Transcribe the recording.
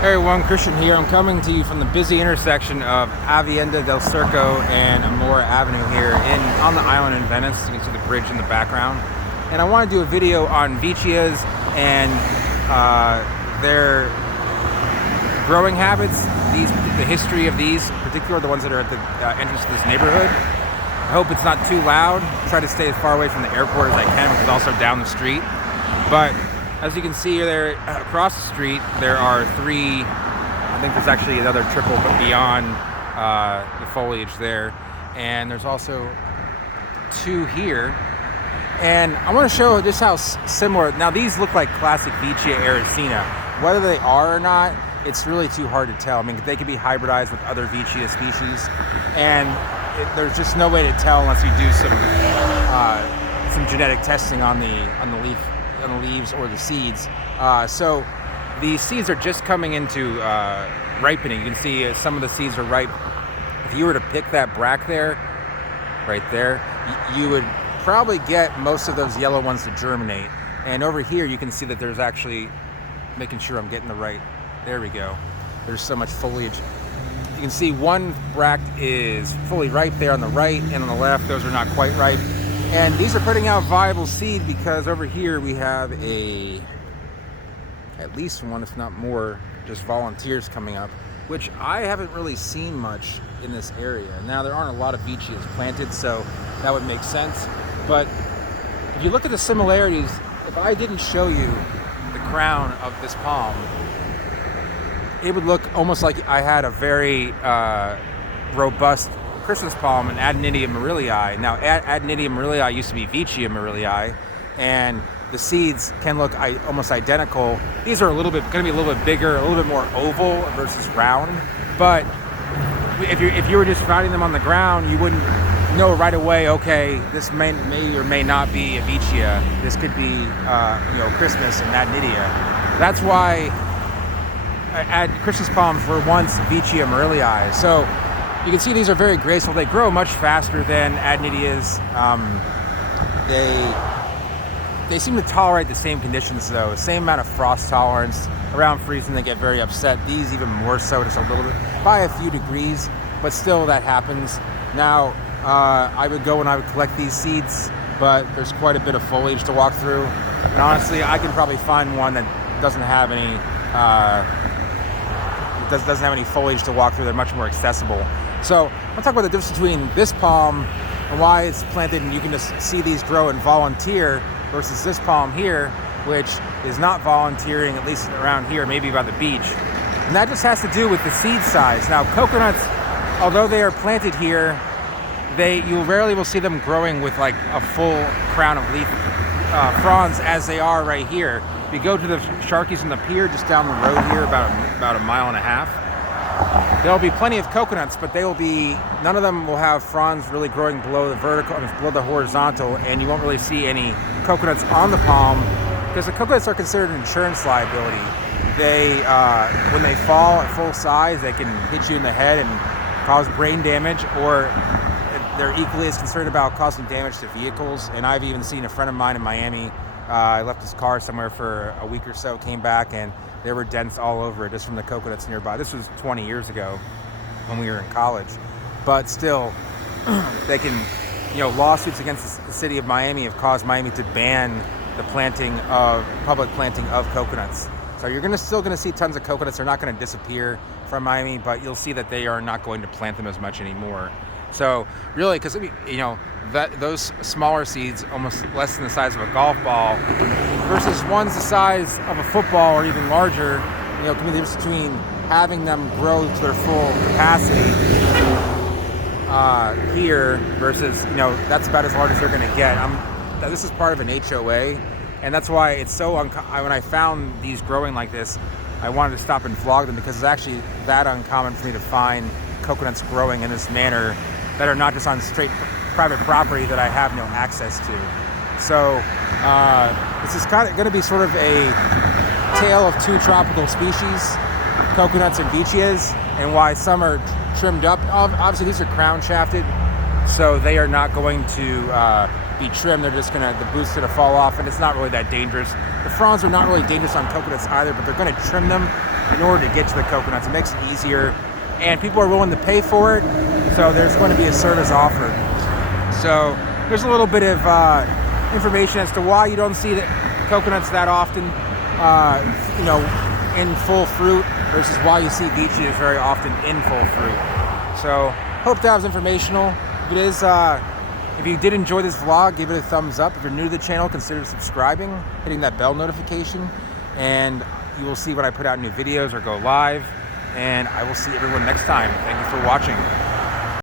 Hey everyone, Christian here. I'm coming to you from the busy intersection of Avienda del Circo and Amora Avenue here on the island in Venice. You can see the bridge in the background. And I want to do a video on Veitchias and their growing habits, the history of these, particularly the ones that are at the entrance to this neighborhood. I hope it's not too loud. Try to stay as far away from the airport as I can, which is also down the street. But as you can see there, across the street, there are three, I think there's actually another triple, but beyond the foliage there. And there's also two here. And I want to show just how similar, now these look like classic Veitchia ericina. Whether they are or not, it's really too hard to tell. I mean, they could be hybridized with other Veitchia species. And there's just no way to tell unless you do some genetic testing on the leaves or the seeds. So the seeds are just coming into ripening. You can see some of the seeds are ripe. If you were to pick that bract there, right there, you would probably get most of those yellow ones to germinate. And over here you can see that there's actually, making sure I'm getting the right, there we go. There's so much foliage. You can see one bract is fully ripe there on the right, and on the left those are not quite ripe. And these are putting out viable seed because over here we have at least one, if not more, just volunteers coming up, which I haven't really seen much in this area. Now there aren't a lot of Veitchias planted, so that would make sense. But if you look at the similarities, if I didn't show you the crown of this palm, it would look almost like I had a very robust Christmas palm and Adenidia Morillii. Now, Adenidia Morillii used to be Veitchia Morillii, and the seeds can look almost identical. These are going to be a little bit bigger, a little bit more oval versus round. But if you were just finding them on the ground, you wouldn't know right away. Okay, this may or may not be a Veitchia. This could be Christmas and Adenidia. That's why Christmas palms were once Veitchia Morillii. So you can see these are very graceful. They grow much faster than Adenidias. They seem to tolerate the same conditions though. Same amount of frost tolerance. Around freezing they get very upset. These even more so, just a little bit, by a few degrees, but still that happens. Now, I would go and I would collect these seeds, but there's quite a bit of foliage to walk through. And honestly, I can probably find one that doesn't have any foliage to walk through. They're much more accessible. So I'll talk about the difference between this palm and why it's planted and you can just see these grow and volunteer versus this palm here, which is not volunteering, at least around here, maybe by the beach. And that just has to do with the seed size. Now coconuts, although they are planted here, you rarely will see them growing with like a full crown of leaf fronds as they are right here. If you go to the Sharkies on the pier just down the road here, about a mile and a half, there'll be plenty of coconuts, but none of them will have fronds really growing below the vertical, below the horizontal, and you won't really see any coconuts on the palm because the coconuts are considered an insurance liability. When they fall at full size, they can hit you in the head and cause brain damage, or they're equally as concerned about causing damage to vehicles. And I've even seen a friend of mine in Miami, I left his car somewhere for a week or so, came back, and there were dents all over it just from the coconuts nearby. This was 20 years ago when we were in college. But still, they can, lawsuits against the city of Miami have caused Miami to ban the public planting of coconuts. So you're still going to see tons of coconuts. They're not going to disappear from Miami, but you'll see that they are not going to plant them as much anymore. So really, because those smaller seeds, almost less than the size of a golf ball, versus ones the size of a football or even larger, can be the difference between having them grow to their full capacity here versus, that's about as large as they're going to get. This is part of an HOA, and that's why it's so when I found these growing like this, I wanted to stop and vlog them because it's actually that uncommon for me to find coconuts growing in this manner that are not just on straight private property that I have no access to. So this is kind of going to be sort of a tale of two tropical species, coconuts and Veitchias, and why some are trimmed up. Obviously these are crown shafted, so they are not going to be trimmed. They're just the boot's gonna fall off, and it's not really that dangerous. The fronds are not really dangerous on coconuts either, but they're gonna trim them in order to get to the coconuts. It makes it easier, and people are willing to pay for it, so there's going to be a service offered. So there's a little bit of information as to why you don't see the coconuts that often, in full fruit, versus why you see Veitchia very often in full fruit. So hope that was informational. If it is, if you did enjoy this vlog, give it a thumbs up. If you're new to the channel, consider subscribing, hitting that bell notification, and you will see when I put out new videos or go live. And I will see everyone next time. Thank you for watching.